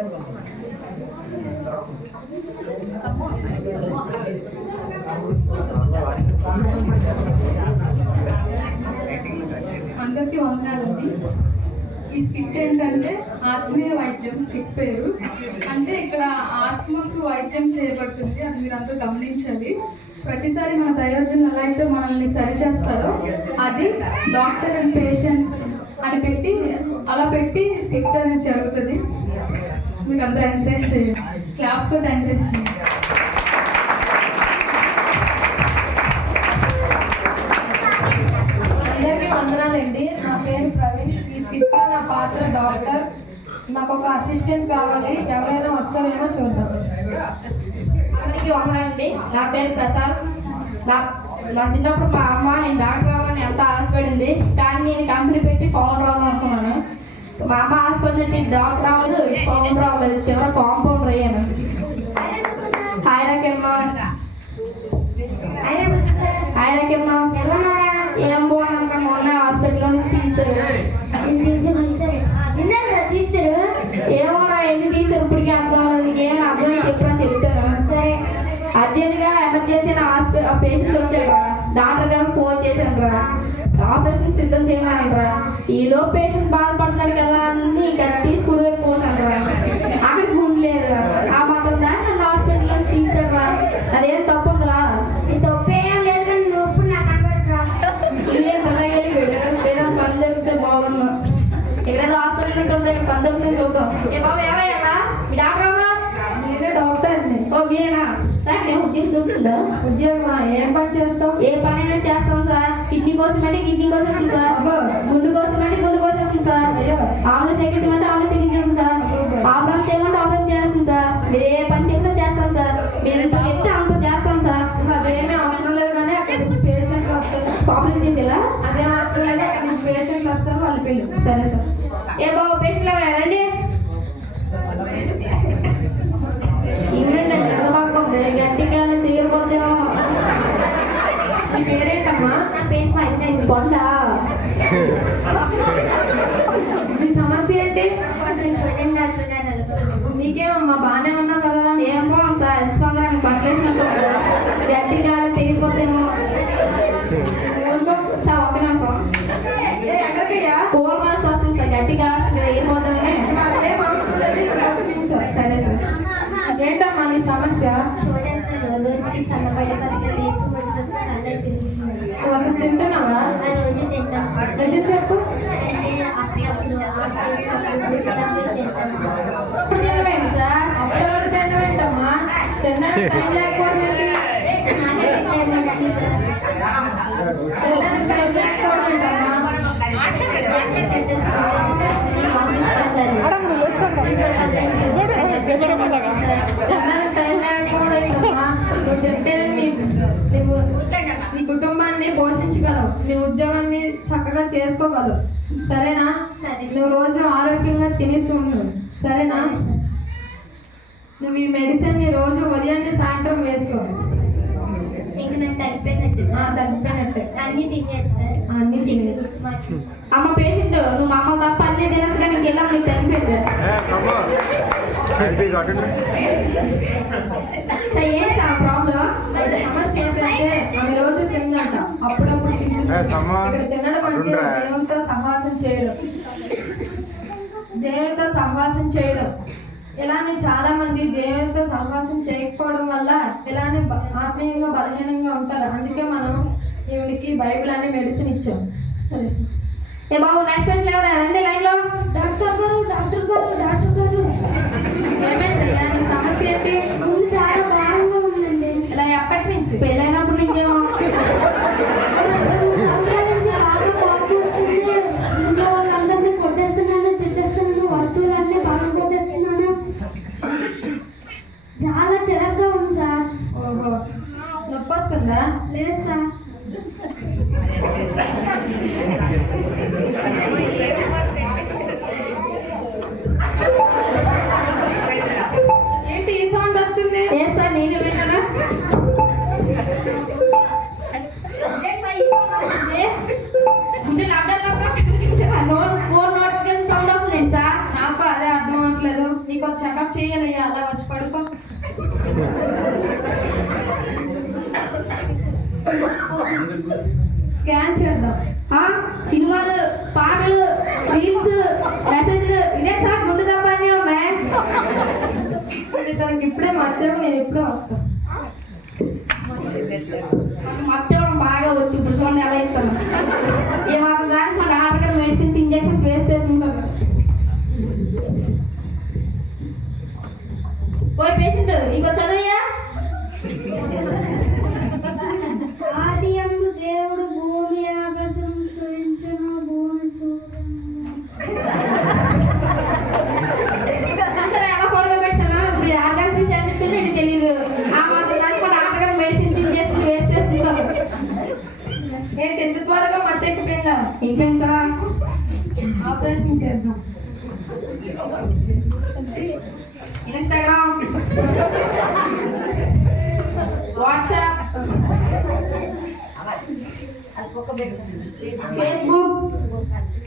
అందరికీ వందనాలండి. ఈ స్కిట్ ఏంటంటే ఆత్మీయ వైద్యం స్కిట్ పేరు. అంటే ఇక్కడ ఆత్మకు వైద్యం చేయబడుతుంది, అది మీరు అందరూ గమనించాలి. ప్రతిసారి మన దైవజనులు ఎలా అయితే మనల్ని సరిచేస్తారో అది డాక్టర్ అండ్ పేషెంట్ అని పెట్టి అలా పెట్టి స్కిట్ అనేది జరుగుతుంది. మీకు అందరూ ఎంకరేజ్ చేయండి, క్లాప్స్ కూడా ఎంకరేజ్ చేయండి. అందరికీ వందనాలండి. నా పేరు ప్రవీణ్. ఈ స్కిట్ నా పాత్ర డాక్టర్. నాకు ఒక అసిస్టెంట్ కావాలి, ఎవరైనా వస్తారేమో చూద్దాం. అందరికీ వందనాలండి. నా పేరు ప్రసాద్. మా చిన్నప్పుడు మా అమ్మ నేను డాక్టర్ అవ్వాలని ఎంత ఆశపడింది, కానీ నేను కంపెనీ పెట్టి పౌండర్ అవ్వాలి అనుకున్నాను. మా అమ్మ ఆశపడినట్టు డాక్టర్ అవ్వలేదు, పౌండర్ అవ్వలేదు, చివరి కాంపౌండర్ అయ్యాను. హాయ్ రాకేమ్మా. ఏం పోవాలనుకో మొన్న హాస్పిటల్లో నుంచి తీసారు. ఏమోరా ఎందుకు తీసారు ఇప్పటికీ అర్థం నీకు ఏం అర్థం చెప్పరా చెప్తాను. అర్జెంట్గా ఎమర్జెన్సీ నా పేషెంట్ వచ్చాడు. డాక్టర్ గారు ఫోన్ చేశాను రా, ఆపరేషన్ సిద్ధం చేయమనరా. ఈలో పేషెంట్ బాధపడతారు కదా అని కత్తి స్కూల్ వైపు పోసాను రా. అక్కడ గుండె లేదు, ఆ మాత్రం దాన్ని నన్ను హాస్పిటల్లో తీసాడు రా. అదేం తప్పుందిరా? తప్పేం లేదు కానీ నొప్పి నాకు కనబడరా. ఇదేం అలాగే వేరే పని జరిగితే బాగున్నా. ఎక్కడైనా హాస్పిటల్ ఉంటుంది, పని దొరికితే చూద్దాం. ఏ బాబు ఎవరయ్యా మీ డాక్టర్ ఎవరు? నేనే డాక్టర్ అండి. ఓ మీరేనా సార్? నేను ఉద్యోగం దొరుకుతుందా? ఉద్యోగమా? ఏం పని చేస్తావు? ఏ పని అయినా చేస్తాం సార్. కిడ్నీ కోసం అంటే కిడ్నీ కోసం వస్తుంది సార్, గుండు కోసం అంటే గుండు కోసం వస్తుంది సార్, ఆమ్లెట్ ఎక్కించమంటే ఆమ్లెట్ ఎక్కించేస్తాం సార్, ఆపరేషన్ చేయమంటే ఆపరేషన్ చేస్తాం సార్. మీరు ఏ పని చెప్పినా చేస్తాం సార్. మీరు ఎంత చెప్తే అంత చేస్తాం సార్. మరి ఏమీ అవసరం లేదు కానీ అక్కడ నుంచి పేషెంట్లు వస్తారు. ఆపరేషన్ చేసేలా? అదేం అవసరం లేదు, అక్కడ నుంచి పేషెంట్లు వస్తారు, వాళ్ళు పిల్లలు. సరే సార్. ఏ బాబు పేషెంట్లు రండి. ఇవిడండి ఎంత బాగా గట్టిగా తీరిపోతేమో. నీ పేరేంటమ్మా? నా పేరు పైన కొండా. మీ సమస్య ఏంటి? డాక్టర్ గారు నీకేమమ్మా? బాగానే ఉన్నావు కదా? ఏమో సార్ స్పందన పట్టలేసినట్టు గట్టిగా తీరిపోతేమో సార్. ఒక నిమిషం. ఎక్కడికయ్యా? కూర రాసి వస్తుంది సార్, గట్టిగా తీరిపోతానే. అదేం అవసరం లేదు, ఇక్కడ వచ్చి నిల్చో. సరే సార్. ఏంటమ్మా నీ సమస్య? చూడండి సార్, రోజుకి సన్నబడి పరిస్థితి తల తిరుగుతుంది. నువ్వు అసలు తింటున్నావా? ఆ రోజు తింటాను సార్. నిజం చెప్పు. అంటే అప్పుడప్పుడు తింటాను సార్. ఇప్పుడు తినవేంటి సార్? అప్పుడు తినడం ఏంటమ్మా? తినడానికి టైం లేకపోవడం ఏంటి? తింటాను సార్. తినడానికి టైం లేకపోవడం ఏంటమ్మా? తినడానికి టైం లేకపోవడం ఏంటమ్మా? నువ్వు తింటే నీ కుటుంబాన్ని పోషించగలవు, నీ ఉద్యోగాన్ని చక్కగా చేసుకోగలవు. సరేనా? నువ్వు రోజు ఆరోగ్యంగా తినేసి ఉండు. సరేనా? నువ్వు ఈ మెడిసిన్ ని రోజు ఉదయాన్నే సాయంత్రం వేసుకో. ఇంక నాకు తగ్గిపోయినట్టు సార్. తగ్గిపోయినట్టే. అన్ని తినేది సార్. అన్ని తినేది. అమ్మ పేషెంట్ నువ్వు మమ్మల్ని తప్ప అన్నీ తినచ్చు కానీ ఇంకెళ్ళా నీకు తగ్గిపోయింది సార్. ఏం సార్ ప్రాబ్లం? సమస్య ఏంటంటే ఆమె రోజు తిన్నట, అప్పుడప్పుడు తింటుంది. ఇక్కడ తినడం అంటే దేవునితో సహవాసం చేయడం, దేవునితో సహవాసం చేయడం. ఇలానే చాలా మంది దేవునితో సహవాసం చేయకపోవడం వల్ల ఇలానే ఆత్మీయంగా బలహీనంగా ఉంటారు. అందుకే మనం ఈవిడికి బైబిల్ అనే మెడిసిన్ ఇచ్చాం. సరే సార్. ఏ బాబు నెక్స్ట్ పేషెంట్ ఎవరా? రండి లైన్లో. డాక్టర్ గారు, డాక్టర్ గారు, డాక్టర్ గారు. ఏమైందయ్యా? నీ సమస్య ఏంటి? ముందు చాలా భారంగా ఉందండి. ఇలా ఎప్పటి నుంచి? పెళ్ళైనప్పటి నుంచేమో. సంవత్సరాల నుంచి బాగా కోపం వస్తుంది. ఇంట్లో వాళ్ళందరినీ కొట్టేస్తున్నాను, తిట్టేస్తున్నాను, వస్తువులన్నీ బాగా కొట్టేస్తున్నాను. చాలా చిరగ్గా ఉంది సార్. ఓహో, నొప్పి వస్తుందా? లేదు సార్. ఏంటి ఈ సౌండ్ వస్తుంది? ఏ సార్ నేను విన్నానా? స్కాన్ చేద్దాం. సినిమాలు, పాటలు, రీల్స్, మెసేజ్లు ఇదే సార్ గుండు తప్పని తనకి ఇప్పుడే మధ్యాహ్నం నేను ఎప్పుడో వస్తాను. మధ్యాహ్నం బాగా వచ్చి ఇప్పుడు చూడండి ఎలా ఇస్తాను. ఏమాత్రం దానికి మా డాక్టర్ గారు మెడిసిన్స్ ఇంజెక్షన్స్ వేస్తే ఉంటారు. పోయి పేషెంట్ ఇంకో చదవయ్యా. ఆది యందు దేవుడు భూమి ఆకాశం సృజించెను, భూమి చూసారా ఎలా పడుకోబెట్టాను. ఇప్పుడు ఆర్గాన్స్ సెమిస్టర్ ఇది తెలియదు. ఆ మాత్రం దానికి మా డాక్టర్ గారు మెడిసిన్స్ ఇంజెక్షన్ వేసేస్తుంటారు. ఏంటి ఎంత త్వరగా మధ్య ఎక్కిపోయిందా? ఇంకేం సార్ ఆపరేషన్ చేద్దాం. ఇన్స్టాగ్రామ్, వాట్సాప్, ఫేస్బుక్,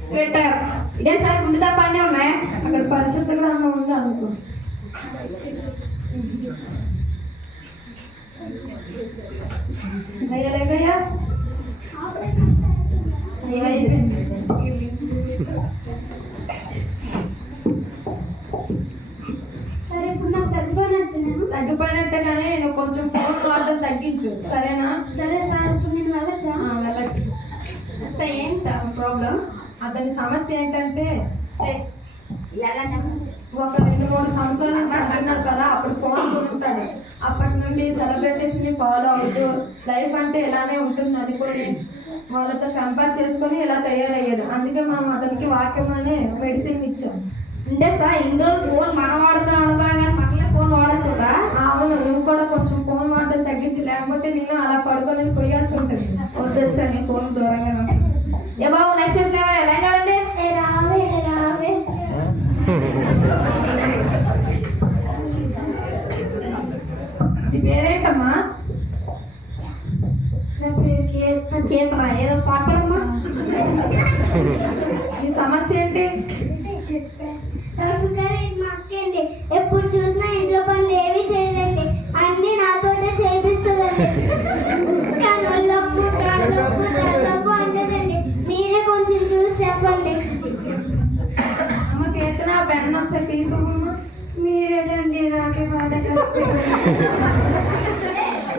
ట్విట్టర్ ఇదే సార్ గుండె తప్ప అన్నీ ఉన్నాయి. అక్కడ పరిశుద్ధ గ్రంథం ఉంది అనుకో. అయ్యలేగయ్యా అయిపోయింది. సరే ఇప్పుడు నాకు తగ్గిపోయినట్టున్నాను. తగ్గిపోయినట్టే కానీ నువ్వు కొంచెం ఫోన్ వాడడం తగ్గించు, సరేనా? సరే సార్ ఇప్పుడు నేను వెళ్ళచ్చా? వెళ్ళచ్చు. సార్ ఏంటి సార్ ప్రాబ్లం? అతని సమస్య ఏంటంటే ఒక 2-3 సంవత్సరాల నుంచి అంటున్నాడు కదా, అప్పుడు ఫోన్ కొనుక్కుంటాడు. అప్పటి నుండి సెలబ్రిటీస్ ని ఫాలో అవుతూ లైఫ్ అంటే ఇలానే ఉంటుంది అనుకొని వాళ్ళతో కంపేర్ చేసుకొని ఇలా తయారయ్యాడు. అందుకే మనం అతనికి వాక్యం అనే మెడిసిన్ ఇచ్చాం. అంటే సార్ ఇంట్లో ఫోన్ మనం వాడుతాం అనుకోవాలి కానీ మనలే ఫోన్ వాడేస్తుందా? అవును, నువ్వు కూడా కొంచెం ఫోన్ వాడడం తగ్గించు, లేకపోతే నిన్ను అలా పడుకొని కొయ్యాల్సి ఉంటుంది. వద్దు సార్ నీ ఫోన్ దూరంగా. ఏ బాబు నెక్స్ట్ వీక్ లైన్ చూడండి. రావే రావే. నీ పేరేంటమ్మా? నా పేరు కీర్తన. కీర్తన ఏదో పాడమ్మా. నీ సమస్య ఏంటి? డాక్టర్ గారు ఇది మా అక్కండి. ఎప్పుడు చూసినా ఇంట్లో పనులు ఏవి చేయదండి, అన్ని నాతోనే చేపిస్తుందండి. కళ్ళొప్పు కాళ్ళొప్పు చల్లొప్పు అంటదండి. మీరే కొంచెం చూసి చెప్పండి. అమ్మ కీర్తన, పెన్ ఒకసారి తీసుకోమ్మా. మీరేటండి నాకే బాధ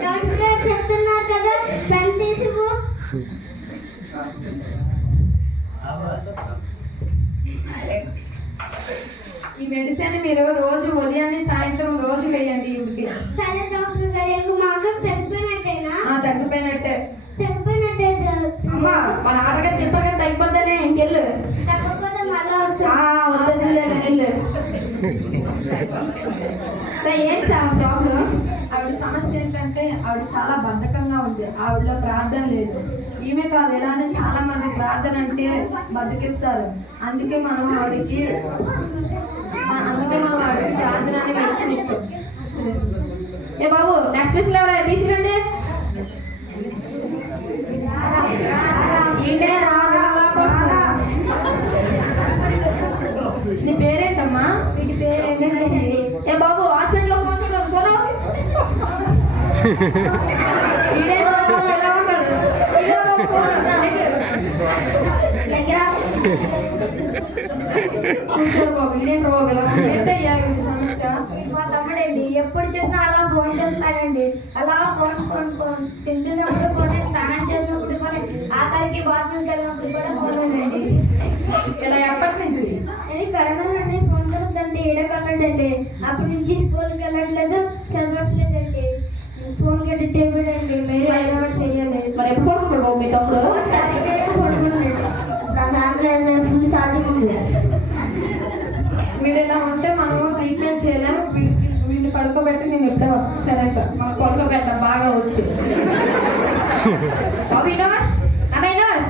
డాక్టర్ గారు చెప్తున్నారు కదా, పెన్ తీసిపో. ఈ మెడిసిన్ మీరు రోజు ఉదయాన్నే సాయంత్రం రోజు వేయండి ఈవిడికి. సరే డాక్టర్ గారు, ఇంకో మాకు తగ్గిపోయినట్టేనా? తగ్గిపోయినట్టే. తగ్గిపోయినట్టే అమ్మా మా నాన్నగారు చెప్పారు కదా తగ్గిపోతానే ఇంకెళ్ళు. తగ్గకపోతే మళ్ళీ వస్తా. వద్దు సార్ ఏంటి సార్ ప్రాబ్లం? ఆవిడ సమస్య ఏంటంటే ఆవిడ చాలా బద్ధకంగా ఉంది. ఆవిడలో ప్రార్థన లేదు. ఈమె కాదు, ఇలానే చాలా మంది ప్రార్థన అంటే బతికిస్తారు. అందుకే మనం ఆవిడకి ప్రార్థన అని మెడిసిన్ ఇచ్చాం. ఏ బాబు నెక్స్ట్ వీక్ ఎవరైనా తీసుకురండి. ఈయనే రాగాలకు వస్తున్నా. నీ పేరేంటమ్మా? వీటి పేరు ఏంటండి? ఏ బాబు హాస్పిటల్లో ఫోన్ చూడదు ఫోను. ఈడే ఎలా ఉన్నాడు? ఇలా ఫోన్ కూర్చోరు బాబు. ఇదేంటి బాబు ఇలా ఏంటయ్యా వీడి సమస్య? మా తమ్ముడండి ఎప్పుడు చూసినా అలా ఫోన్ చేస్తానండి. అలా ఫోన్ తింటున్నప్పుడు ఫోన్, స్నానం చేసినప్పుడు ఫోన్, ఆఖరికి బాత్రూమ్కి వెళ్ళినప్పుడు కూడా ఫోన్ అండి. ఇలా ఎప్పటి నుంచి? నేను కరోనా నుండి ఫోన్ కలుగుతుంటే ఏడకన్నాడండి. అప్పటి నుంచి స్కూల్కి వెళ్ళట్లేదు, చదవట్లేదండి. Phone addict అయిపోయాడండి. మీరు ఏదో ఒకటి చెయ్యాలి. మరి ఎప్పుడు పడుకుంటాడు బాబు మీ తమ్ముడు? ఫుల్ ఛార్జింగ్ ఉంది. వీడు ఇలా ఉంటే మనము ట్రీట్మెంట్ చేయలేము. వీడిని పడుకోబెట్టి నేను ఇప్పుడే వస్తాను. సరే సార్ మనం పడుకోబెట్ట బాగా వచ్చు. బాబు ఇనోష్ నాన్న ఇనోష్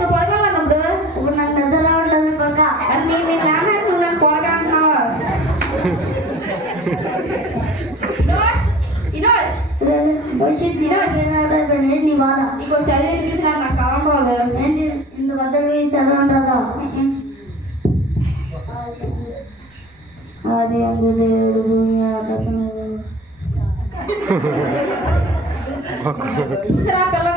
నువ్వు పడుకోవాలన్నప్పుడు ఇప్పుడు నాకు నిద్ర రావట్లేదు కొడుక. అది నేను నువ్వు నన్ను కొడగా అంటున్నావా? ఇనోష్ నీ బాధ ఇంకో చదివి వినిపిస్తున్నా నాకు స్థలం రాదు. ఏంటి ఇంత పెద్దవి చదవంటారా? ఆది అందు దేవుడు భూమి ఆకాశం చూసారా పిల్ల